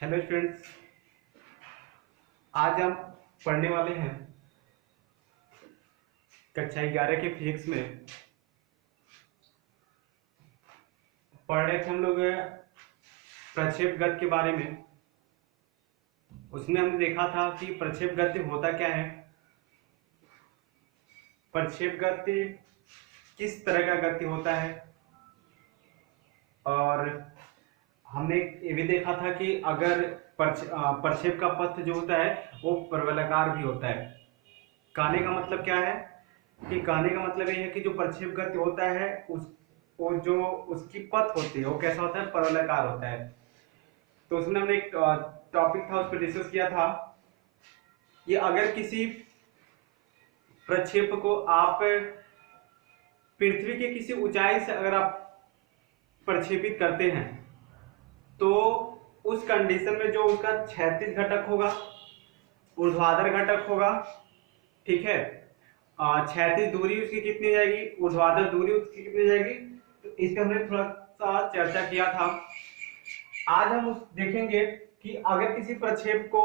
Hello students, आज हम पढ़ने वाले हैं कक्षा 11 के फिजिक्स में। पढ़ रहे थे हम लोग प्रक्षेप गति के बारे में। उसमें हमने देखा था कि प्रक्षेप गति होता क्या है, प्रक्षेप गति किस तरह का गति होता है, और हमने ये भी देखा था कि अगर प्रक्षेप का पथ जो होता है वो परवलयाकार भी होता है। कहने का मतलब क्या है कि कहने का मतलब ये है कि जो प्रक्षेप गति होता है वो जो उसकी पथ होती है वो कैसा होता है, परवलयाकार होता है। तो उसमें हमने एक टॉपिक था, उस पर डिस्कस किया था कि अगर किसी प्रक्षेप को आप पृथ्वी के किसी ऊंचाई से अगर आप प्रक्षेपित करते हैं तो उस कंडीशन में जो उसका क्षैतिज घटक होगा, ऊर्ध्वाधर घटक होगा, ठीक है, क्षैतिज दूरी उसकी कितनी जाएगी, ऊर्ध्वाधर दूरी उसकी कितनी जाएगी, तो इस पर हमने थोड़ा सा चर्चा किया था। आज हम देखेंगे कि अगर किसी प्रक्षेप को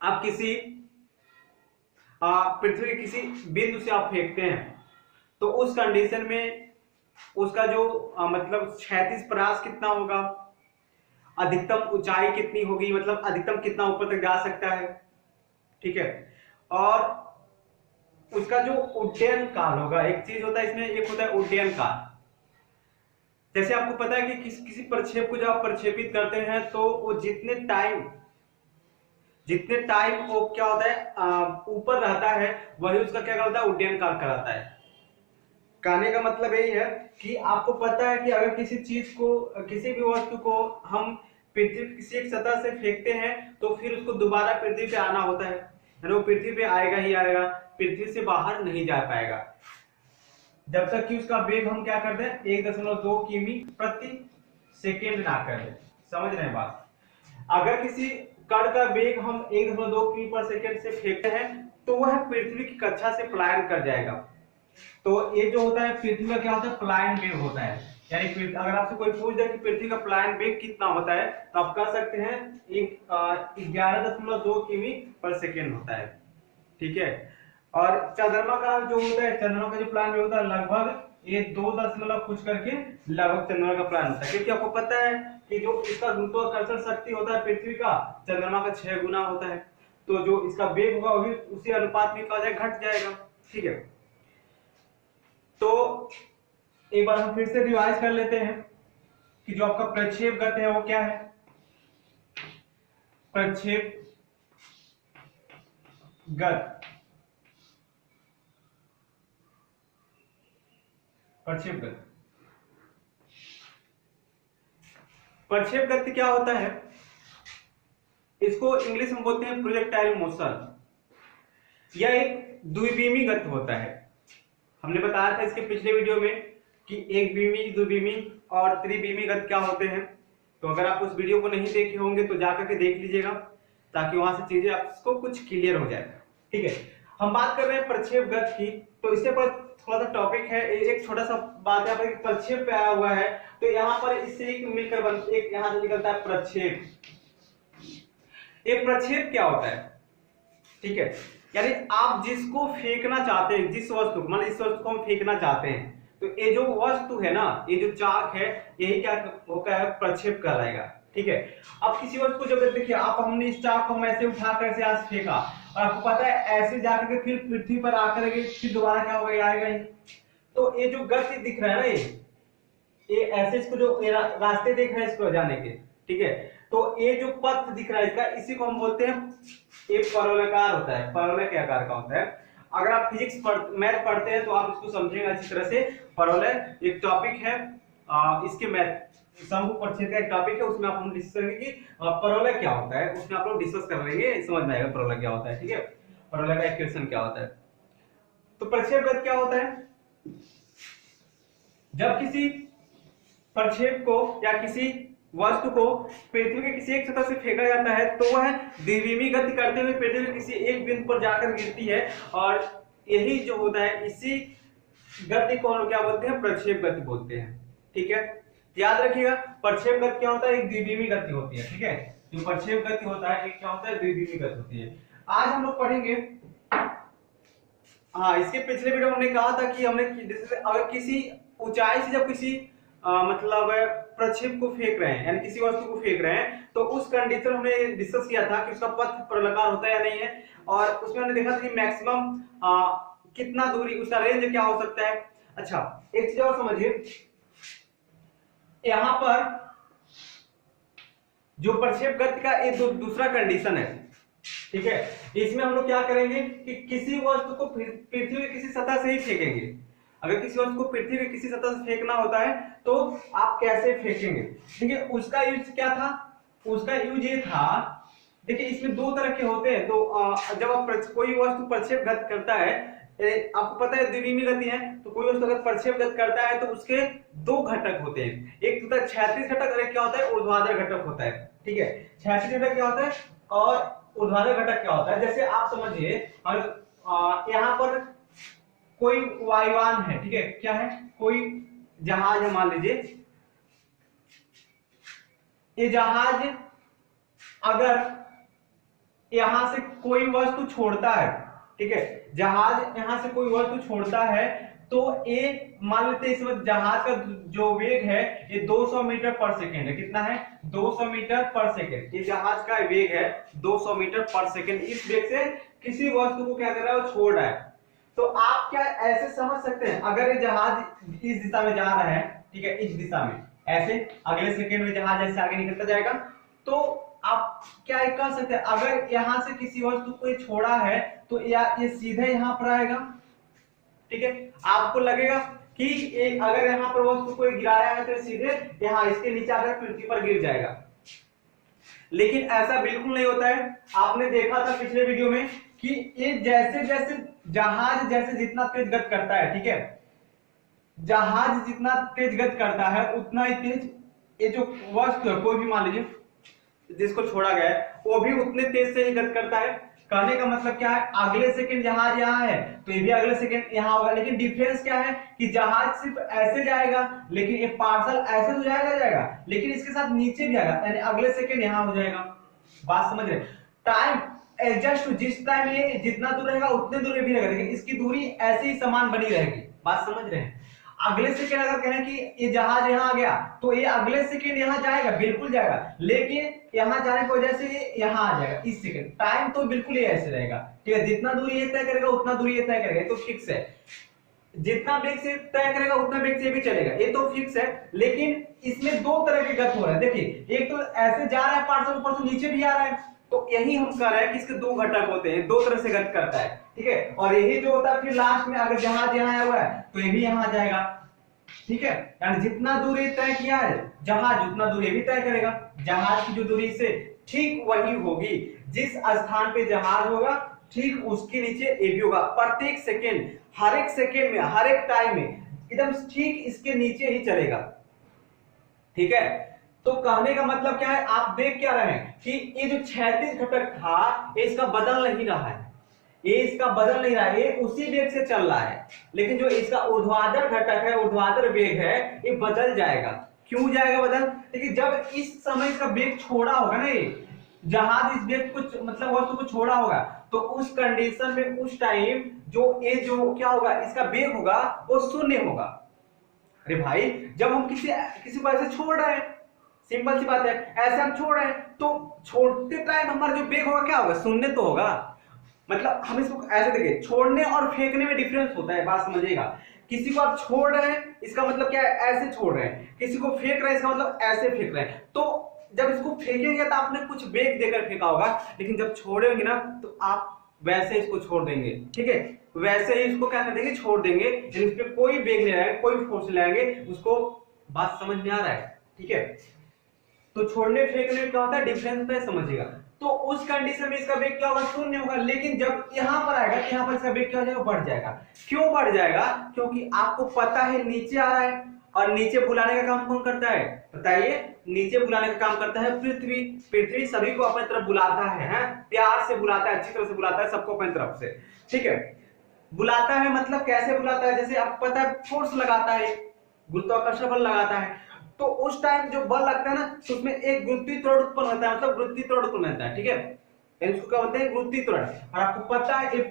आप किसी पृथ्वी के किसी बिंदु से आप फेंकते हैं तो उस कंडीशन में उसका जो मतलब क्षैतिज परास कितना होगा, अधिकतम ऊंचाई कितनी होगी, मतलब अधिकतम कितना ऊपर तक जा सकता है, ठीक है, और उसका जो उड्डयन काल होगा। एक चीज होता है इसमें, एक होता है उड्डयन काल। जैसे आपको पता है कि किसी प्रक्षेप को जब आप प्रक्षेपित करते हैं तो वो जितने टाइम वो क्या होता है ऊपर रहता है, वही उसका क्या कहलाता है, उड्डयन काल कहलाता है। कहने का मतलब यही है कि आपको पता है कि अगर किसी चीज को, किसी भी वस्तु को हम पृथ्वी किसी एक सतह से फेंकते हैं तो फिर उसको दोबारा पृथ्वी पे आना होता है, यानी वो पृथ्वी पे आएगा ही आएगा, पृथ्वी से बाहर नहीं जा पाएगा जब तक कि उसका वेग हम क्या कर दें, 1.2 किमी प्रति सेकेंड ना कर दें। समझ रहे हैं बात? अगर किसी कण का वेग हम 1.2 किमी पर सेकेंड से फेंकते हैं तो वह पृथ्वी की कक्षा से पलायन कर जाएगा। तो ये जो होता है पृथ्वी का क्या होता है, पलायन वेग होता है। यानी अगर आपसे कोई पूछ दे कि पृथ्वी का पलायन वेग कितना होता है तो आप कह सकते हैं 11.2 किमी पर सेकेंड होता है, ठीक है। और चंद्रमा का जो होता है, चंद्रमा का जो प्लान वेग होता है लगभग ये 2 दशमलव कुछ करके लगभग चंद्रमा का प्लान होता है, क्योंकि आपको पता है कि जो इसका गुरुत्वाकर्षण शक्ति होता है पृथ्वी का, चंद्रमा का 6 गुना होता है। तो जो इसका वेग होगा वो भी उसी अनुपात में क्या हो जाएगा, घट जाएगा, ठीक है। तो एक बार हम फिर से रिवाइज कर लेते हैं कि जो आपका प्रक्षेप गति है वो क्या है। प्रक्षेप गति, प्रक्षेप गति, प्रक्षेप गति क्या होता है, इसको इंग्लिश में बोलते हैं प्रोजेक्टाइल मोशन। यह एक द्विविमीय गति होता है। हमने बताया था इसके पिछले वीडियो में कि एक विमीय, द्विविमीय और त्रिविमीय गति क्या होते हैं। तो अगर आप उस वीडियो को नहीं देखे होंगे तो जाकर के देख लीजिएगा ताकि वहां से चीजें आपको कुछ क्लियर हो जाए, ठीक है। हम बात कर रहे हैं प्रक्षेप गति की, तो इससे पर थोड़ा सा टॉपिक है, एक छोटा सा बात है, प्रक्षेप पे आया हुआ है तो यहाँ पर इससे एक मिलकर बनता, एक यहाँ से निकलता है प्रक्षेप। एक प्रक्षेप क्या होता है, ठीक है, यानी आप जिसको फेंकना चाहते हैं, जिस वस्तु को, मतलब इस वस्तु को हम फेंकना चाहते हैं, तो ये जो वस्तु है ना, ये जो चाक है, यही क्या होता है, प्रक्षेप कहलाएगा, ठीक है। अब किसी वस्तु को जब देखिए आप, हमने इस चाक को ऐसे उठाकर ऐसे आज फेंका और आपको पता है ऐसे जाकर के फिर पृथ्वी पर आकर के फिर दोबारा क्या होगा, आएगा ही। तो ये जो गति दिख रहा है ना, ये ऐसे इसको जो रास्ते देख रहे हैं इसको जाने के, ठीक है, तो ये जो पथ दिख रहा है इसका, इसी को हम बोलते हैं, ये परवलयाकार होता है, परवलय के आकार का होता है। अगर आप फिजिक्स मैथ पढ़ते हैं तो आप इसको समझेंगे अच्छी तरह से। परवलय एक टॉपिक है, इसके मैथ समूह प्रक्षेप का एक टॉपिक है, उसमें आप हम डिस्कस करेंगे कि परवलय क्या होता है, उसमें आप लोग डिस्कस कर लेंगे, समझ में आएगा परवलय क्या होता है, ठीक है, परवलय का इक्वेशन क्या होता है। तो प्रक्षेप गति क्या होता है, जब किसी प्रक्षेप को या किसी वस्तु को पृथ्वी के किसी एक सतह से फेंका जाता है तो वह द्विविमीय गति करते हुए पृथ्वी के किसी एक बिंदु पर जाकर गिरती है, और यही जो होता है, इसी गति को हम क्या बोलते हैं, प्रक्षेप गति बोलते हैं, ठीक है। याद रखिएगा प्रक्षेप गति क्या होता है, एक द्विविमीय गति होती है। ठीक है, जो प्रक्षेप गति होता है एक क्या होता है, द्विविमीय गति होती है। आज हम लोग पढ़ेंगे, हाँ इसके पिछले वीडियो में हमने कहा था कि हमने जैसे अगर किसी ऊंचाई से जब किसी मतलब प्रक्षेप को फेंक रहे हैं, यानी किसी वस्तु को फेंक रहे हैं, तो उस कंडीशन हमने डिस्कस किया था कि उसका पथ प्रलंबार होता है या नहीं है, और उसमें हमने देखा था कि मैक्सिमम कितना दूरी, उसका रेंज क्या हो सकता है। अच्छा एक चीज और समझिए, यहां पर जो प्रक्षेप गति का एक दूसरा कंडीशन है, ठीक है, इसमें हम लोग क्या करेंगे कि किसी वस्तु को पृथ्वी की किसी सतह से ही फेंकेंगे। अगर किसी वस्तु को पृथ्वी की किसी सतह से फेंकना होता है तो आप कैसे फेंकेंगे। ठीक है, उसका यूज क्या था, उसका यूज ये था, देखिए इसमें दो तरह के होते हैं। तो जब आप कोई वस्तु प्रक्षेप गति करता है, आपको पता है द्विविमीय गति है, तो कोई वस्तु अगर प्रक्षेप गति करता है तो उसके दो घटक होते हैं, एक होता है क्षैतिज घटक और एक क्या होता है, ऊर्ध्वाधर घटक होता है। ठीक है, क्षैतिज घटक क्या होता है और ऊर्ध्वाधर घटक क्या होता है। जैसे आप समझिए, और यहाँ पर कोई वायुयान है, ठीक है, क्या है, कोई जहाज है, मान लीजिए ये जहाज अगर यहां से कोई वस्तु छोड़ता है, ठीक है, जहाज यहां से कोई वस्तु छोड़ता है, तो ये मान लेते हैं इस वक्त जहाज का जो वेग है ये 200 मीटर पर सेकेंड है। कितना है, 200 मीटर पर सेकेंड। ये जहाज का वेग है 200 मीटर पर सेकेंड। इस वेग से किसी वस्तु को क्या कर रहा है, वो छोड़ रहा है। तो आप क्या ऐसे समझ सकते हैं, अगर ये जहाज इस दिशा में जा रहा है, ठीक है, इस दिशा में ऐसे, अगले सेकेंड में जहाज ऐसे आगे निकलता जाएगा, तो आप क्या कह सकते हैं, अगर यहां से किसी वस्तु को छोड़ा है तो ये सीधे यहां पर आएगा। ठीक है, आपको लगेगा कि अगर यहाँ पर वस्तु को गिराया है तो सीधे यहाँ इसके नीचे आकर पृथ्वी पर गिर जाएगा, लेकिन ऐसा बिल्कुल नहीं होता है। आपने देखा था पिछले वीडियो में कि ये जैसे जैसे जहाज जैसे जितना तेज गति करता है, ठीक है, जहाज जितना तेज गति करता है उतना ही तेज ये जो वस्तु है, कोई भी मान लीजिए जिसको छोड़ा गया है, वो भी उतने तेज से ही गति करता है। कहने का मतलब क्या है, अगले सेकंड जहाज यहाँ है तो ये भी अगले सेकंड यहाँ होगा, लेकिन डिफरेंस क्या है कि जहाज सिर्फ ऐसे जाएगा, लेकिन ये पार्सल ऐसे तो जाएगा, लेकिन इसके साथ नीचे भी आएगा, यानी अगले सेकंड यहाँ हो जाएगा। बात समझ रहे, टाइम एडजस्ट, जिस टाइम ये जितना दूर रहेगा उतने दूर भी रहेगा, लेकिन इसकी दूरी ऐसे ही समान बनी रहेगी। बात समझ रहे हैं, अगले सेकंड अगर कहें कि ये जहाज यहाँ आ गया तो ये अगले सेकंड यहाँ जाएगा, बिल्कुल जाएगा, लेकिन यहाँ जाने की वजह से ये यहाँ आ जाएगा इस सेकंड। टाइम तो बिल्कुल ही ऐसे रहेगा, ठीक है, जितना दूरी ये तय करेगा उतना दूरी ये तय करेगा, ये तो फिक्स है। जितना वेग से तय करेगा उतना वेग से भी चलेगा, ये तो फिक्स है। लेकिन इसमें दो तरह के गति हो रहा है, देखिए एक तो ऐसे जा रहा है पार्सल, ऊपर से नीचे भी आ रहा है, तो यही हम कह रहे हैं कि इसके दो घटक होते हैं, दो तरह से गति करता है। ठीक है, और यही जो होता है फिर लास्ट में अगर जहाज यहाँ आया हुआ है तो ये भी यहाँ जाएगा। ठीक है, यानी जितना दूरी तय किया है जहाज उतना दूरी भी तय करेगा, जहाज की जो दूरी से ठीक वही होगी, जिस स्थान पे जहाज होगा ठीक उसके नीचे ये भी होगा। प्रत्येक सेकेंड, हर एक सेकेंड में, हर एक टाइम में एकदम ठीक इसके नीचे ही चलेगा। ठीक है, तो कहने का मतलब क्या है, आप देख क्या रहे हैं कि ये जो क्षैतिज घटक था ये इसका बदल नहीं रहा है, ये इसका बदल नहीं रहा है, ये उसी वेग से चल रहा है, लेकिन जो इसका ऊर्ध्वाधर घटक है, ऊर्ध्वाधर वेग है, ये बदल जाएगा। क्यों जाएगा बदल, देखिए जब इस समय इसका वेग छोड़ा होगा ना, ये जहाज इस वेग को मतलब वस्तु को छोड़ा होगा, तो उस कंडीशन में उस टाइम जो ये जो क्या होगा, इसका वेग होगा वो शून्य होगा। अरे भाई जब हम किसी को ऐसे छोड़ रहे हैं, सिंपल सी बात है, ऐसे हम छोड़ रहे हैं तो छोड़ते टाइम हमारा जो वेग होगा क्या होगा, शून्य तो होगा। मतलब हम इसको ऐसे देखिए, छोड़ने और फेंकने में डिफरेंस होता है, बात समझिएगा। किसी को आप छोड़ रहे हैं इसका मतलब क्या है, ऐसे छोड़ रहे हैं, किसी को फेंक रहे हैं इसका मतलब ऐसे फेंक रहे हैं। तो जब इसको फेंकेंगे तो आपने कुछ वेग देकर फेंका होगा, लेकिन जब छोड़ेंगे ना तो आप वैसे इसको छोड़ देंगे। ठीक है, वैसे ही इसको क्या कर देंगे, छोड़ देंगे, इस पे कोई वेग नहीं रहेगा, कोई फोर्स नहीं लगाएंगे। उसको बात समझ में आ रहा है, ठीक है। तो छोड़ने फेंकने में क्या होता है, डिफरेंस होता है, समझिएगा। तो उस कंडीशन में इसका वेग क्या होगा, शून्य होगा, लेकिन जब यहाँ पर आएगा तो यहाँ पर इसका वेग क्या हो जाएगा, बढ़ जाएगा। क्यों बढ़ जाएगा, क्योंकि आपको पता है नीचे आ रहा है, और नीचे बुलाने का काम कौन करता है बताइए, नीचे बुलाने का काम करता है पृथ्वी। पृथ्वी सभी को अपनी तरफ बुलाता है, प्यार से बुलाता है, अच्छी तरह से बुलाता है सबको अपनी तरफ से। ठीक है, बुलाता है मतलब कैसे बुलाता है, जैसे आपको पता है फोर्स लगाता है, गुरुत्वाकर्षण बल लगाता है, तो उस टाइम जो बल लगता है ना, तो उसमें एक गुरुत्वीय त्वरण उत्पन्न होता है, मतलब गुरुत्वीय त्वरण उत्पन्न होता है, ठीक है, इसको क्या बोलते हैं, गुरुत्वीय त्वरण। और आपको पता है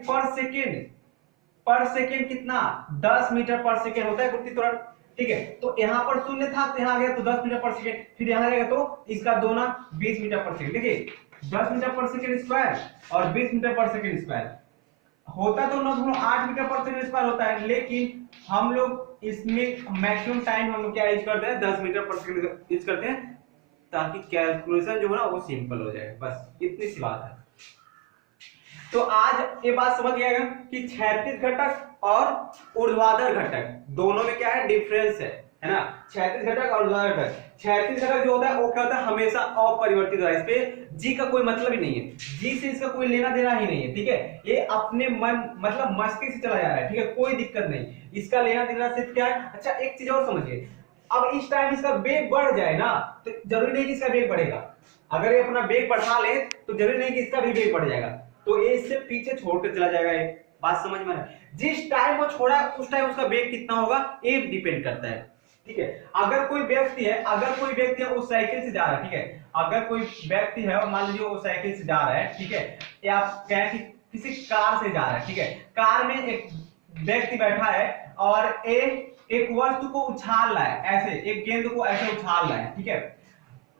पर सेकेंड कितना, 10 मीटर पर सेकेंड होता है गुरुत्वीय त्वरण, ठीक है। तो यहाँ पर शून्य था तो यहाँ गया तो 10 मीटर पर सेकेंड, फिर यहाँ जाएगा तो इसका दोना 20 मीटर पर सेकेंड। देखिए 10 मीटर पर सेकेंड स्क्वायर और 20 मीटर पर सेकेंड स्क्वायर होता तो दोनों 8 मीटर पर सेकेंड स्क्वायर होता है, लेकिन हम लोग इसमें मैक्सिमम टाइम हम लोग क्या यूज करते हैं, 10 मीटर पर सेकेंड यूज करते हैं, ताकि कैलकुलेशन जो है ना वो सिंपल हो जाए, बस इतनी सी बात है। तो आज ये बात समझ गया कि क्षैतिज घटक और ऊर्ध्वाधर घटक दोनों में क्या है, डिफरेंस है ना। क्षैतिज घटक और ऊर्ध्वाधर घटक, क्षैतिज घटक जो होता है वो क्या होता है, हमेशा अपरिवर्तित होता है, इस पे जी का कोई मतलब ही नहीं है, जी से इसका कोई लेना देना ही नहीं है, ठीक है। ये अपने मन मतलब मस्तिष्क से चला जा रहा है, ठीक है, कोई दिक्कत नहीं, इसका लेना देना सिर्फ क्या है। अच्छा एक चीज और समझिए, अब इस टाइम इसका वेग बढ़ जाए ना, तो जरूरी नहीं कि इसका वेग बढ़ेगा, अगर ये अपना वेग बढ़ा ले तो जरूरी नहीं कि इसका भी वेग बढ़ जाएगा, तो ये इससे पीछे छोड़कर चला जाएगा। ये बात समझ में है, जिस टाइम वो छोड़ा उस टाइम उसका वेग कितना होगा ये डिपेंड करता है, ठीक है। अगर कोई व्यक्ति है उस साइकिल से जा रहा है, ठीक है, अगर कोई व्यक्ति है और मान लीजिए वो साइकिल से जा रहा है, ठीक है, या आप कहें कि किसी कार से जा रहा है, ठीक है, कार में एक व्यक्ति बैठा है और एक वस्तु को उछाल रहा है, ऐसे एक गेंद को ऐसे उछाल रहा है, ठीक है,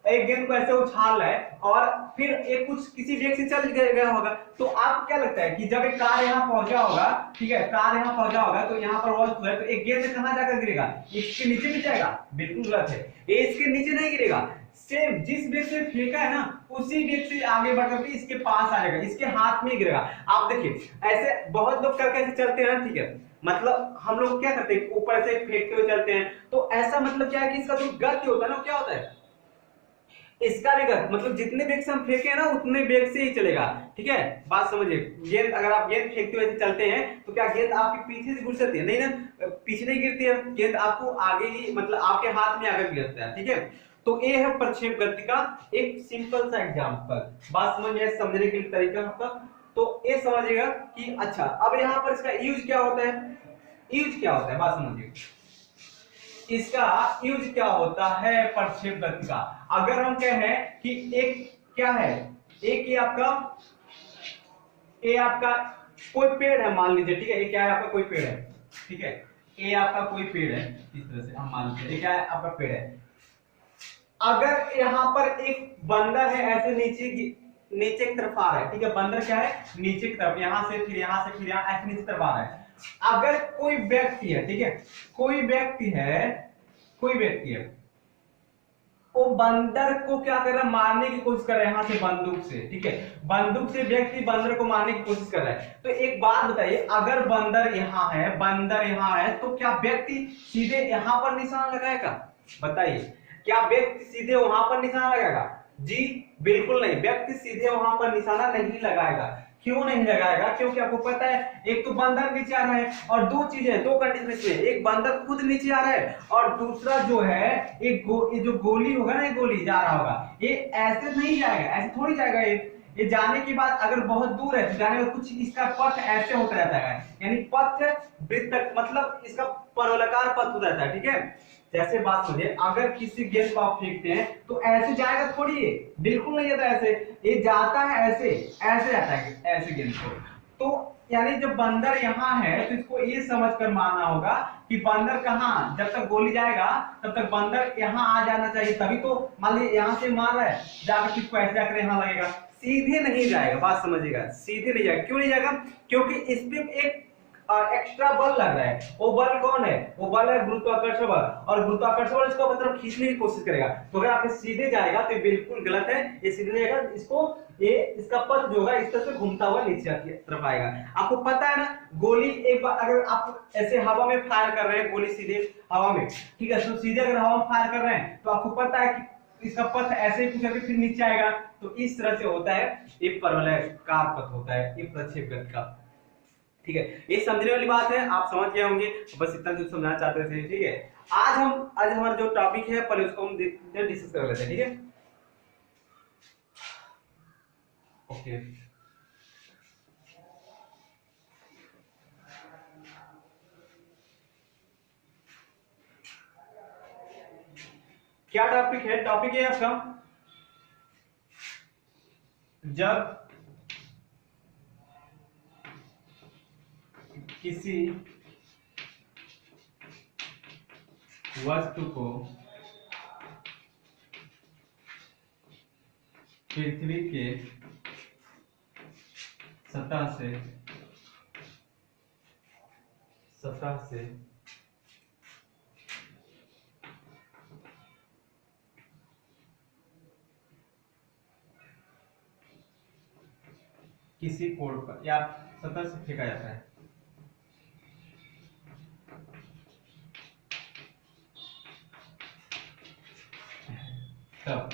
एक गेंद को ऐसे उछाल रहा है और फिर एक कुछ किसी वेग से चल गया होगा, तो आपको क्या लगता है कि जब एक कार यहाँ पहुंचा होगा, ठीक है, कार यहाँ पहुंचा होगा तो यहाँ पर वस्तु है, तो एक गेंद कहां जाकर गिरेगा, इसके नीचे भी जाएगा, बिल्कुल गलत है, ये इसके नीचे नहीं गिरेगा, सेम जिस वेग से फेंका है ना उसी वेग से आगे बढ़कर के इसके पास आएगा, इसके हाथ में गिरेगा। आप देखिए ऐसे बहुत लोग करके ऐसे चलते हैं, ठीक है, मतलब हम लोग क्या करते हैं ऊपर से फेंकते हुए चलते हैं, तो ऐसा मतलब क्या है कि इसका जो गति होता है ना क्या होता है, इसका भी गति मतलब जितने वेग से हम फेंके ना उतने वेग से ही चलेगा, ठीक है। बात समझिए, गेंद अगर आप गेंद फेंकते हुए चलते हैं तो क्या गेंद आपके पीछे से गुजरती है, नहीं ना, पीछे नहीं गिरती है, गेंद आपको आगे ही मतलब आपके हाथ में आगे गिरता है, ठीक है। तो ये है प्रक्षेप गति का एक सिंपल सा एग्जांपल, बात समझ में, समझने के तरीका आपका, तो ये समझिएगा कि अच्छा अब यहाँ पर इसका यूज क्या होता है, यूज क्या होता है, बात समझिए, इसका यूज क्या होता है प्रक्षेप गति का। अगर हम कहें कि एक क्या है, एक ये आपका कोई पेड़ है मान लीजिए, ठीक है, ये क्या है आपका कोई पेड़ है, ठीक है, ये आपका कोई पेड़ है, इस तरह से हम मान लीजिए ये क्या है आपका पेड़ है। अगर यहाँ पर एक बंदर है ऐसे नीचे की तरफ आ रहा है, ठीक है, बंदर क्या है नीचे की तरफ, यहाँ से फिर यहाँ से फिर यहाँ ऐसे नीचे तरफ आ रहा है। अगर कोई व्यक्ति है, ठीक है, कोई व्यक्ति है वो बंदर को क्या कर रहा है, मारने की कोशिश कर रहा है यहाँ से बंदूक से, ठीक है, बंदूक से व्यक्ति बंदर को मारने की कोशिश कर रहा है। तो एक बात बताइए, अगर बंदर यहाँ है तो क्या व्यक्ति सीधे यहाँ पर निशाना लगाएगा, बताइए, क्या व्यक्ति सीधे वहां पर निशाना लगाएगा, जी बिल्कुल नहीं, व्यक्ति सीधे वहां पर निशाना नहीं लगाएगा। क्यों नहीं लगाएगा, क्योंकि आपको पता है एक तो बंदर नीचे आ रहा है और दो चीजें, दो कंडीशन इसमें, एक बंदर खुद नीचे आ रहा है और दूसरा जो है ये जो गोली होगा ना, ये गोली जा रहा होगा, ये ऐसे नहीं जाएगा, ऐसे थोड़ी जाएगा, ये जाने के बाद अगर बहुत दूर है तो जाने का कुछ इसका पथ ऐसे होता रहता है, यानी पथ वृत्त मतलब इसका परवलकार पथ हो जाता है, ठीक है। जैसे बात समझिए, अगर किसी गेंद को आप फेंकते हैं तो ऐसे जाएगा थोड़ी, ये बिल्कुल नहीं जाता ऐसे, ये जाता है ऐसे जाता है ऐसे गेंद को। तो यानी जब बंदर यहाँ है तो इसको ये समझकर मारना होगा कि बंदर कहाँ, जब तक गोली जाएगा तब तक बंदर यहाँ आ जाना चाहिए, तभी तो मान लीजिए यहाँ से मार रहा है, जाकर किसको ऐसे जाकर यहाँ लगेगा, सीधे नहीं जाएगा, बात समझिएगा, सीधे नहीं जाएगा। क्यों नहीं जाएगा, क्योंकि इस पे एक एक्स्ट्रा बल लग रहा है, वो बल कौन है, वो बल है गुरुत्वाकर्षण बल, और गुरुत्वाकर्षण बल इसको मतलब खींचने की कोशिश करेगा, तो अगर आप सीधे जाएगा तो बिल्कुल गलत है, ये सीधे जाएगा, इसको ये इसका पथ जो होगा इस तरह से घूमता हुआ नीचे की तरफ आएगा। आपको पता है ना, गोली एक बार अगर आप ऐसे हवा में फायर कर रहे हैं, गोली सीधे हवा में, ठीक है, तो सीधे अगर हवा में फायर कर रहे हैं तो आपको पता है कि इसका पथ ऐसे ही करके फिर नीचे आएगा, तो इस तरह से होता है, ये परवलयकार पथ होता है, ये प्रक्षेप गति का, ठीक है। ये समझने वाली बात है, आप समझ गए होंगे, बस इतना कुछ समझना चाहते थे, ठीक है। आज हमारा जो टॉपिक है पहले उसको हम डिस्कस कर लेते हैं, ठीक है, ओके। क्या टॉपिक है? टॉपिक है आपका जब किसी वस्तु को पृथ्वी के सतह से किसी कोण पर या सतह से फेंका जाता है। तब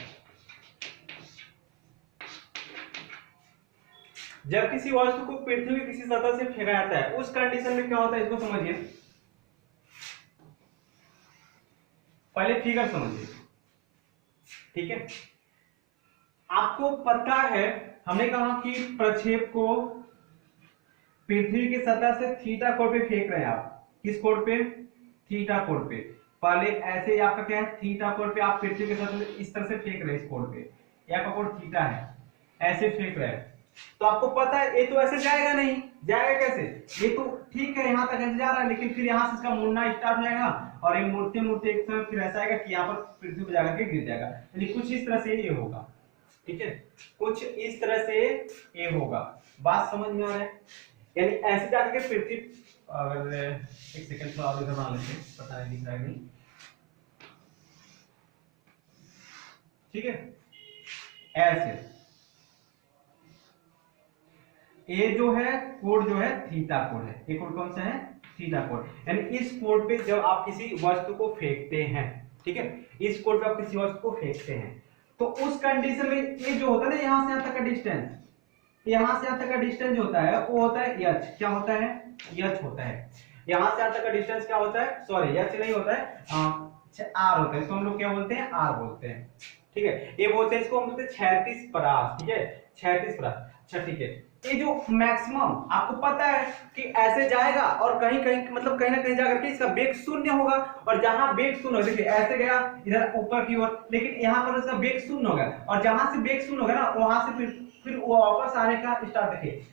जब किसी वस्तु को पृथ्वी की किसी सतह से फेंका जाता है उस कंडीशन में क्या होता है, इसको समझिए। पहले फिगर समझिए, ठीक है। आपको पता है, हमने कहा कि प्रक्षेप को पृथ्वी की सतह से थीटा कोण पे फेंक रहे हैं आप। किस कोण पे? थीटा कोण पे। पहले ऐसे आपका क्या है, थीटा कोण पे आप पृथ्वी के सतह से इस तरह से फेंक रहे हैं, इस कोण पे। यह का कोण थीटा है, ऐसे फेंक रहे हैं। तो आपको पता है ये तो ऐसे जाएगा नहीं, जाएगा कैसे? ये तो ठीक है यहाँ तक ऐसे जा रहा है, लेकिन फिर यहाँ से इसका मुड़ना स्टार्ट हो जाएगा और ये मुड़ते मुड़ते एक समय फिर ऐसा आएगा कि यहाँ पर पृथ्वी पर जाकर के गिर जाएगा। यानी कुछ इस तरह से ये होगा, ठीक है, कुछ इस तरह से ये होगा। बात समझ में आ रहा है? यानी ऐसे जाकर के पृथ्वी, अगर एक सेकंड थोड़ा और इधर बना लेते हैं, पता नहीं दिख रहा है नहीं, ठीक है। ऐसे ये जो है कोण जो है थीटा कोण है। ये कोण कौन सा है? थीटा कोण। यानी इस कोण पे जब आप किसी वस्तु को फेंकते हैं, ठीक है, इस कोण पे आप किसी वस्तु को फेंकते हैं, तो उस कंडीशन में ये जो होता है ना, यहां से यहां तक का डिस्टेंस, यहां से यहां तक का डिस्टेंस जो होता है वो होता है h। क्या होता है? h होता है। यहां से यहां तक का डिस्टेंस क्या होता है? सॉरी, h नहीं होता है, r होता है। इसको हम लोग क्या बोलते हैं? r बोलते हैं, ठीक है। ये बोलते हैं, इसको हम बोलते हैं क्षैतिज परास, ठीक है, क्षैतिज परास। अच्छा, ठीक है। ये जो मैक्सिमम आपको पता है कि ऐसे जाएगा और कहीं कहीं मतलब कहीं ना कहीं जाकर के इसका वेग शून्य होगा, और जहां वेग शून्य हो, देखिए ऐसे गया इधर ऊपर की ओर, लेकिन यहाँ पर इसका वेग शून्य होगा, और जहां से वेग शून्य होगा ना वहां से फिर वो वापस आने का स्टार्ट। देखिए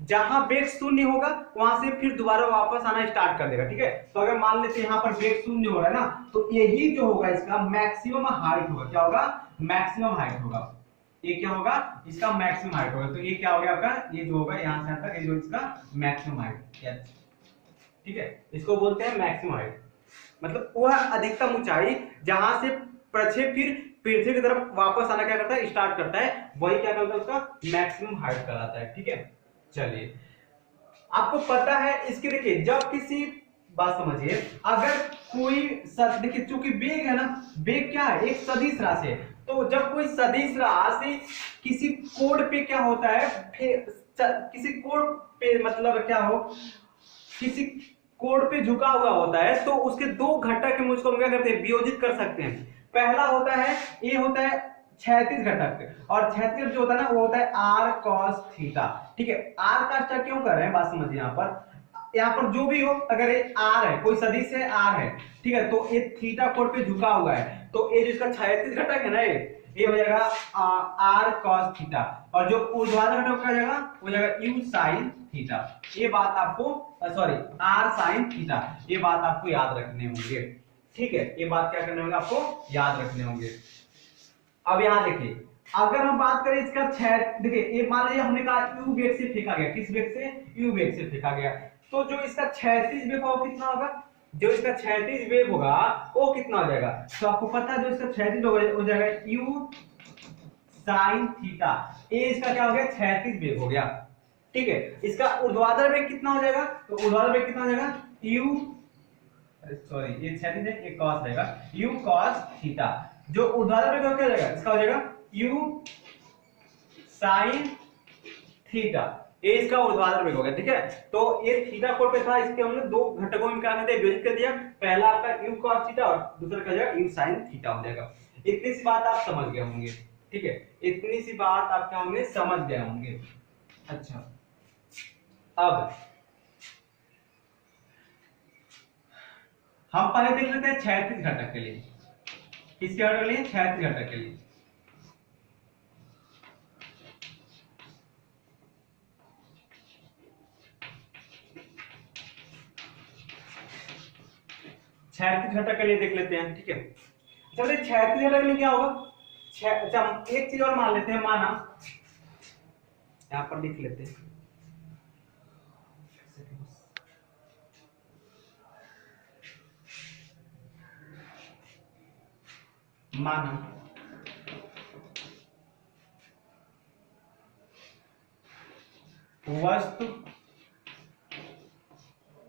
जहां वेग शून्य होगा वहां से फिर दोबारा वापस आना स्टार्ट कर देगा, ठीक है। तो अगर मान लेते हैं यहाँ पर वेग शून्य हो रहा है ना, तो यही जो होगा इसका मैक्सिमम हाइट होगा। क्या होगा? मैक्सिमम हाइट होगा। ये क्या होगा? इसका मैक्सिमम हाइट होगा। तो ये क्या हो गया आपका? ये जो होगा यहाँ से तक, ये जो इसका मैक्सिमम हाइट, ठीक है, इसको बोलते हैं मैक्सिमम हाइट। मतलब वह अधिकतम ऊंचाई जहां से प्रक्षेप फिर पृथ्वी की तरफ वापस आना क्या करता है? स्टार्ट करता है, वही क्या कहलाता है? उसका मैक्सिमम हाइट कहलाता है, ठीक है। चलिए, आपको पता है इसके, देखिए जब किसी, बात समझिए, अगर कोई देखिए चूंकि वेग है ना, वेग क्या है? एक सदिश राशि है। तो जब कोई सदिश राशि किसी कोण पे क्या होता है, किसी कोण पे मतलब क्या हो, किसी कोण पे झुका हुआ होता है, तो उसके दो घटक हम उसको क्या करते हैं? वियोजित कर सकते हैं। पहला होता है, ये होता है क्षैतिज घटक, और क्षैतिज जो होता है ना वो होता है आर कॉस थीटा, ठीक है। आर का स्टार क्यों कर रहे हैं, बात समझिए। यहाँ पर जो भी हो, अगर ये आर है, कोई सदिश है आर है, ठीक है, तो ये थीटा कोण पे झुका हुआ है, तो ये जिसका क्षैतिज घटक है ना, ये हो जाएगा आर कॉस थीटा, और जो ऊर्ध्वाधर घटक का जाएगा वो हो जाएगा यू साइन थीटा। ये बात आपको, सॉरी, आर साइन थीटा, ये बात आपको याद रखने होंगे, ठीक है। ये बात क्या करने होंगे? आपको याद रखने होंगे। अब यहाँ देखिए, अगर हम बात करें इसका देखिए, ये मान लीजिए हमने कहा u वेग से फेंका गया, किस वेग से? u वेग से फेंका गया, तो जो इसका क्षैतिज वेग होगा कितना होगा? जो इसका क्षैतिज वेग होगा वो कितना हो जाएगा? तो आपको पता है जो इसका क्षैतिज हो जाएगा u sin थीटा। ये इसका क्या हो गया? क्षैतिज वेग हो गया, ठीक है। इसका ऊर्ध्वाधर वेग कितना हो जाएगा? तो ऊर्ध्वाधर वेग कितना हो जाएगा? u, सॉरी ये क्षैतिज है, ये cos रहेगा, u cos थीटा। जो ऊर्ध्वाधर वेग क्या हो जाएगा? इसका हो जाएगा u sin थीटा। ये इसका ऊर्ध्वाधर वेग हो गया, ठीक है। तो ये थीटा कोण पे था, इसके हमने दो घटकों में क्या करते हैं? विभाजित कर दिया। पहला आपका u cos थीटा और दूसरा क्या हो जाएगा? u sin थीटा हो जाएगा। इतनी सी बात आप समझ गए होंगे, ठीक है, इतनी सी बात आप क्या होंगे? समझ गए होंगे। अच्छा, अब हम पहले देख लेते हैं क्षैतिज घटक के लिए। किसके घटक के लिए? क्षैतिज घटक के लिए। क्षैतिज घटक के लिए देख लेते हैं, ठीक है। चलिए क्षैतिज घटक के लिए क्या होगा? अच्छा हम एक चीज और मान लेते हैं, माना यहां पर लिख लेते हैं, माना वस्तु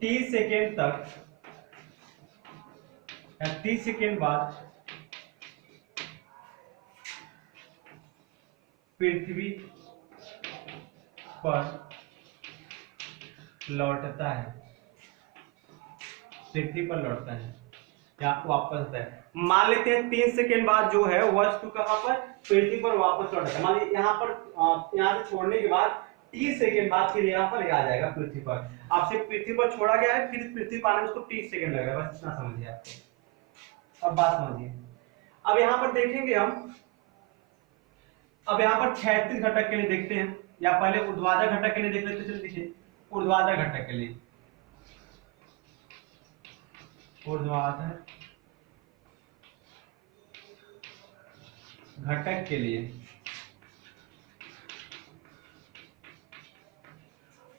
t सेकेंड तक या 30 सेकेंड बाद पृथ्वी पर लौटता है, पृथ्वी पर लौटता है या वापस आता है। मान लेते हैं 3 सेकेंड बाद जो है वस्तु कहां पर? पृथ्वी पर वापस लौटता है। मान लीजिए यहाँ पर यहाँ से छोड़ने के बाद 30 सेकेंड बाद फिर यहाँ पर आ जाएगा पृथ्वी पर। आपसे पृथ्वी पर छोड़ा गया है, फिर पृथ्वी पर आने में उसको 30 सेकेंड लगेगा, बस इतना समझिए आपको। अब बात समझिए, अब यहाँ पर देखेंगे हम, अब यहाँ पर क्षैतिज घटक के लिए देखते हैं, या पहले ऊर्ध्वाधर घटक के लिए देख लेते। चलिए देखिए ऊर्ध्वाधर घटक के लिए, ऊर्ध्वाधर घटक के लिए,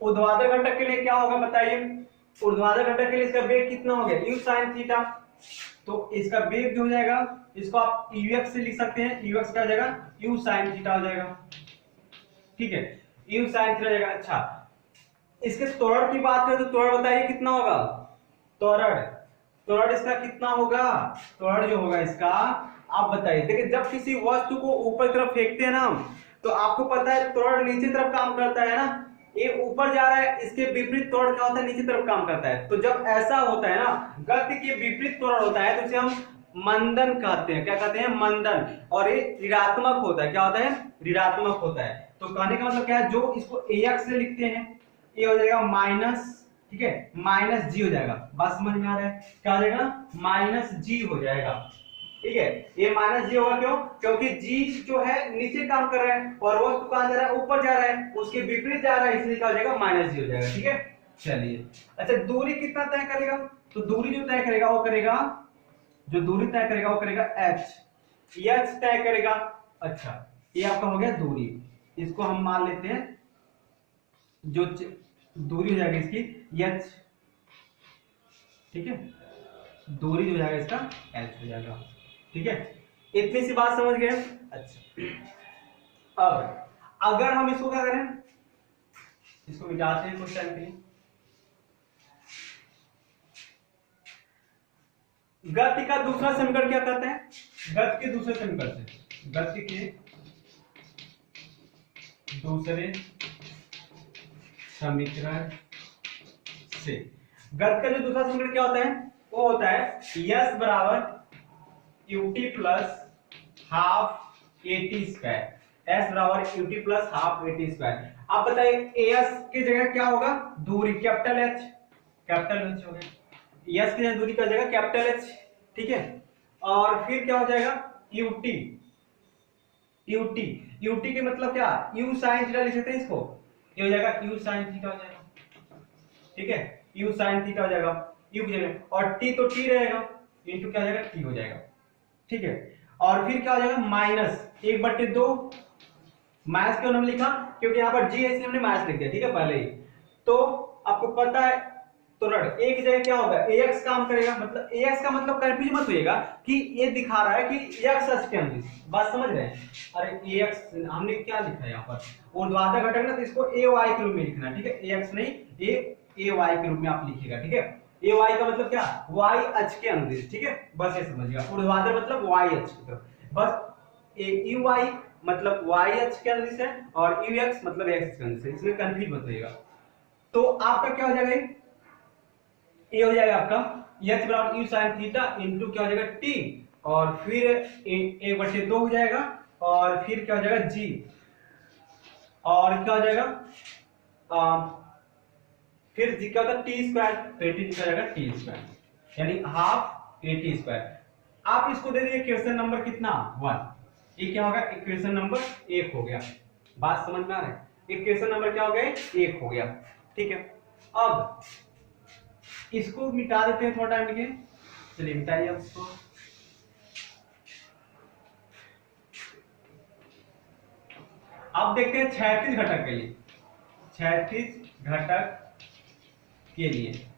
ऊर्ध्वाधर घटक के लिए क्या होगा बताइए? ऊर्ध्वाधर घटक के लिए इसका वेग कितना हो गया? u sin theta. तो इसका वेग जो हो जाएगा, इसको आप ux से लिख सकते हैं, ux क्या हो जाएगा? u sin थीटा हो जाएगा, ठीक है, u sin थीटा हो जाएगा। अच्छा इसके त्वरण की बात करें तो त्वरण बताइए कितना होगा? त्वरण, त्वरण इसका कितना होगा? त्वरण जो होगा इसका आप बताइए। देखिए जब किसी वस्तु को ऊपर की तरफ फेंकते हैं ना, तो आपको पता है त्वरण नीचे तरफ काम करता है ना, ये ऊपर जा रहा है, इसके विपरीत त्वरण क्या होता है? नीचे तरफ काम करता है। तो जब ऐसा होता है ना, गति के विपरीत त्वरण होता है, तो इसे हम मंदन कहते हैं। क्या कहते हैं? मंदन। और ये ऋणात्मक होता है। क्या होता है? ऋणात्मक होता है। तो कहने का मतलब क्या है? जो इसको ax से लिखते हैं, ये हो जाएगा माइनस, ठीक है, माइनस जी हो जाएगा। बात समझ में आ रहा है? क्या हो जाएगा? माइनस जी हो जाएगा, ठीक है। ये माइनस जी होगा, क्यों? क्योंकि जी जो है नीचे काम कर रहा है और वस्तु कहां जा रहा है? ऊपर जा रहा है, उसके विपरीत जा रहा है, इसलिए क्या हो जाएगा? माइनस जी हो जाएगा, ठीक है। चलिए अच्छा दूरी कितना तय करेगा? तो दूरी जो तय करेगा वो करेगा, जो दूरी तय करेगा वो करेगा h तय करेगा। अच्छा ये आपका हो गया दूरी, इसको हम मान लेते हैं, जो दूरी हो जाएगी इसकी h, ठीक है, दूरी जो हो जाएगा इसका h हो जाएगा, ठीक है। इतनी सी बात समझ गए? अच्छा अब अगर हम इसको क्या करें, इसको मिटाते हैं कुछ टाइम के लिए। गति का दूसरा समीकरण क्या कहते हैं? गति के दूसरे समीकरण से, गति के दूसरे समीकरण से, गति का जो दूसरा समीकरण क्या होता है? वो होता है यस बराबर u t plus half a t square, s बराबर u t plus half a t square. आप बताइए एस की जगह क्या होगा? दूरी, कैपिटल एच, कैपिटल एच हो गया, एस की जगह दूरी का जगह कैपिटल एच, ठीक है। और फिर क्या हो जाएगा? यूटी, यूटी, यूटी के मतलब क्या? यू साइन थीटा लिख सकते हैं इसको, ये हो जाएगा यू साइन थीटा हो जाएगा, ठीक है, यू साइन थीटा हो जाएगा यू की जगह, और टी तो टी रहेगा, इनटू क्या हो जाएगा? टी हो जाएगा, ठीक है। और फिर क्या हो जाएगा? माइनस 1/2, माइनस क्यों हमने लिखा? क्योंकि यहाँ पर जी है इसलिए हमने माइनस लिख दिया, ठीक है, पहले ही। तो आपको पता है त्वरण एक जगह क्या होगा? ax काम करेगा, मतलब ax का मतलब कंफ्यूज मत होइएगा कि ये दिखा रहा है कि x अक्ष के अनुदिश, बात समझ रहे हैं? अरे ax हमने क्या लिखा है यहाँ पर? ऊर्ध्वाधर घटक ना, तो इसको ay के रूप में लिखना, ठीक है, ax नहीं ay के रूप में आप लिखिएगा, ठीक है। ay का मतलब क्या? y अक्ष के अनुदिश, ठीक है, बस ये समझिएगा। ऊर्ध्वाधर मतलब y अक्ष की तरफ, बस uy मतलब y अक्ष के अनुदिश है और ux मतलब x अक्ष के अनुदिश है, इसमें कंफ्यूज मत होइएगा। तो आपका क्या हो जाएगा? ये हो जाएगा आपका h बराबर u sin थीटा इनटू क्या हो जाएगा? t, और फिर 1/2 हो जाएगा, और फिर क्या हो जाएगा? g, और क्या हो जाएगा? फिर जी क्या होता है? टी स्क्वायर, फिर टी हो जाएगा टी स्क्वायर, यानी हाफ एटी स्क्वायर। आप इसको दे दिए क्वेश्चन नंबर कितना 1, ये क्या होगा इक्वेशन नंबर 1 हो गया। बात समझ में आ रहा है, इक्वेशन नंबर क्या हो गया 1 हो गया। ठीक है, अब इसको मिटा देते हैं थोड़ा टाइम के लिए। चलिए मिटाइए आप इसको। अब देखते हैं 36 घटक के लिए, 36 घटक के लिए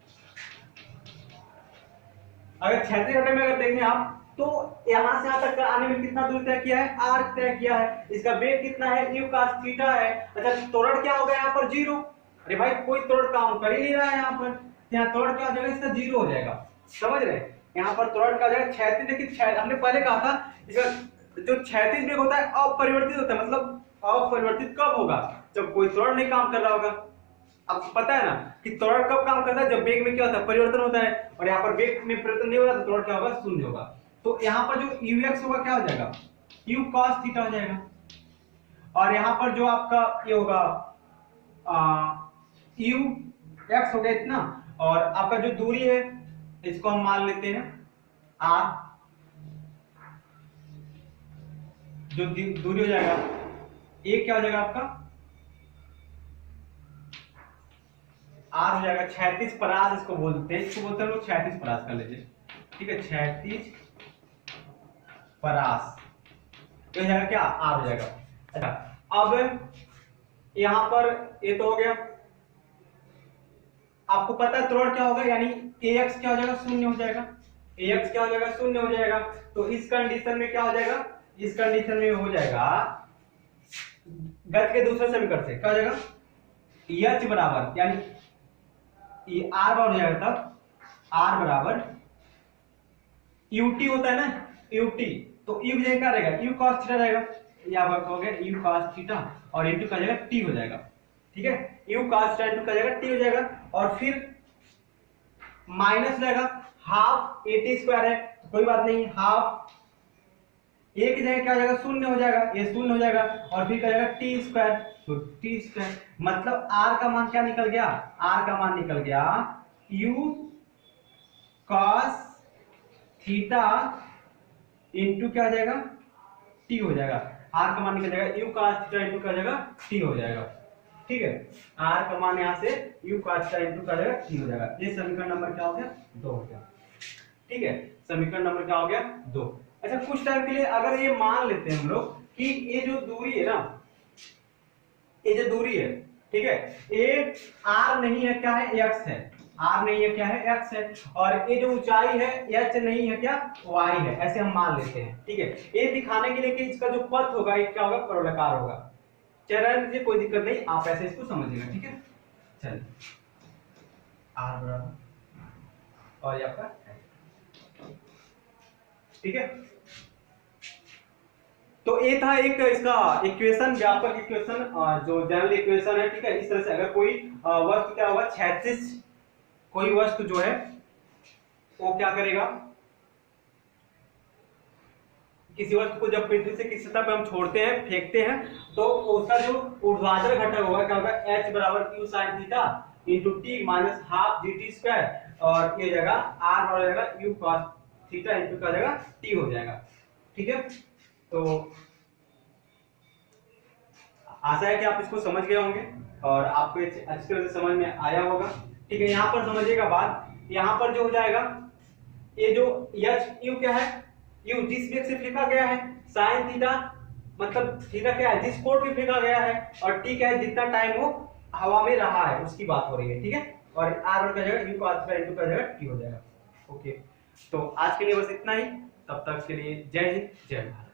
अगर 36 घटक में अगर देखें आप तो यहां से यहां तक आने में कितना दूर तय किया है, आर तय किया है। इसका वेग कितना है, यू cos थीटा है। अच्छा त्वरण क्या हो गया यहाँ पर 0। अरे भाई कोई त्वरण काम कर ही नहीं रहा है यहाँ पर, यहाँ त्वरण क्या हो जाएगा, इसका 0 हो जाएगा। समझ रहे हैं, यहाँ पर त्वरण क्या हो जाएगा 36। लेकिन हमने पहले कहा था इसका जो 36 वेग होता है अपरिवर्तित होता है। मतलब अपरिवर्तित कब होगा, जब कोई त्वरण नहीं काम कर रहा होगा। आपको पता है ना कि त्वरण कब काम करता है, जब वेग में क्या होता है परिवर्तन होता है, और यहाँ पर वेग में परिवर्तन नहीं होगा तो त्वरण क्या होगा, शून्य होगा। तो यहाँ पर जो ux होगा क्या हो जाएगा, u cos थीटा हो जाएगा। और यहाँ पर जो आपका ये होगा ux हो गया इतना, और आपका जो दूरी है इसको हम मान लेते हैं r, जो दूरी हो जाएगा ये क्या हो जाएगा आपका r हो जाएगा 36 परास, इसको बोलते हैं, इसको बोलते हैं लोग 36 परास कर लीजिए। ठीक है, 36 परास ये हो जाएगा क्या, r हो जाएगा। अच्छा अब यहां पर ये तो हो गया, आपको पता है त्वरण क्या होगा, यानी ax क्या हो जाएगा, शून्य हो जाएगा। ax क्या हो जाएगा, शून्य हो जाएगा। तो इस कंडीशन में क्या हो जाएगा, इस कंडीशन में हो जाएगा गति के दूसरे समीकरण से क्या हो जाएगा, h बराबर, यानी ये r बराबर हो जाएगा, तब r बराबर ut होता है ना, ut, तो u जगह क्या रहेगा, u cos थीटा रहेगा। यहाँ पर हो गया u cos थीटा और इनटू का जगह t हो जाएगा। ठीक है, u cos थीटा इनटू का जगह t हो जाएगा, और फिर माइनस रहेगा हाफ at स्क्वायर है तो कोई बात नहीं, हाफ a की जगह क्या हो जाएगा, शून्य हो जाएगा, ये शून्य हो जाएगा, और फिर क्या हो जाएगा t स्क्वायर, तो t स्क्वायर मतलब r का मान क्या निकल गया, r का मान निकल गया u cos थीटा इंटू क्या हो जाएगा, t हो जाएगा। r का मान निकल जाएगा u cos थीटा इंटू क्या हो जाएगा, t हो जाएगा। ठीक है, r का मान यहाँ से u cos थीटा इंटू क्या हो जाएगा, t हो जाएगा। ये समीकरण नंबर क्या हो गया, 2 हो गया। ठीक है, समीकरण नंबर क्या हो गया, 2। अच्छा कुछ टाइम के लिए अगर ये मान लेते हैं हम लोग कि ये जो दूरी है ना, ये जो दूरी है, ठीक है, ये r नहीं है, क्या है, x है, r नहीं है, क्या है, x है, और ये जो ऊंचाई है h नहीं है, क्या, y है, ऐसे हम मान लेते हैं। ठीक है, ये दिखाने के लिए कि इसका जो पथ होगा ये क्या होगा, प्रवलकार होगा। चरण से कोई दिक्कत नहीं, आप ऐसे इसको समझिएगा। ठीक है, चलिए r बराबर और ये आपका, ठीक है, तो ये था एक इसका इक्वेशन, व्यापक इक्वेशन, जो जनरल इक्वेशन है। ठीक है, इस तरह से अगर कोई वस्तु क्या होगा 36, कोई वस्तु जो है वो क्या करेगा, किसी वस्तु को जब पृथ्वी से किसी सतह पर हम छोड़ते हैं, फेंकते हैं, तो उसका जो ऊर्ध्वाधर घटक होगा क्या होगा, h बराबर q sin theta into t minus half dt square, और ये जाएगा r बराबर जाएगा u cos थीटा इंटू क्या जाएगा, t हो जाएगा। ठीक है, तो आशा है कि आप इसको समझ गए होंगे और आपको अच्छी तरह से समझ में आया होगा। ठीक है, यहाँ पर समझिएगा बात, यहाँ पर जो हो जाएगा ये जो h u क्या है, u जिस वेग से फेंका गया है, sin थीटा मतलब थीटा क्या है, जिस कोण पे फेंका गया है, और t क्या है, जितना टाइम वो हवा में रहा है उसकी बात हो रही है। ठीक है, और r का जगह u cos थीटा इनटू का जगह t हो जाएगा। ओके, तो आज के लिए बस इतना ही, तब तक के लिए जय हिंद, जय भारत।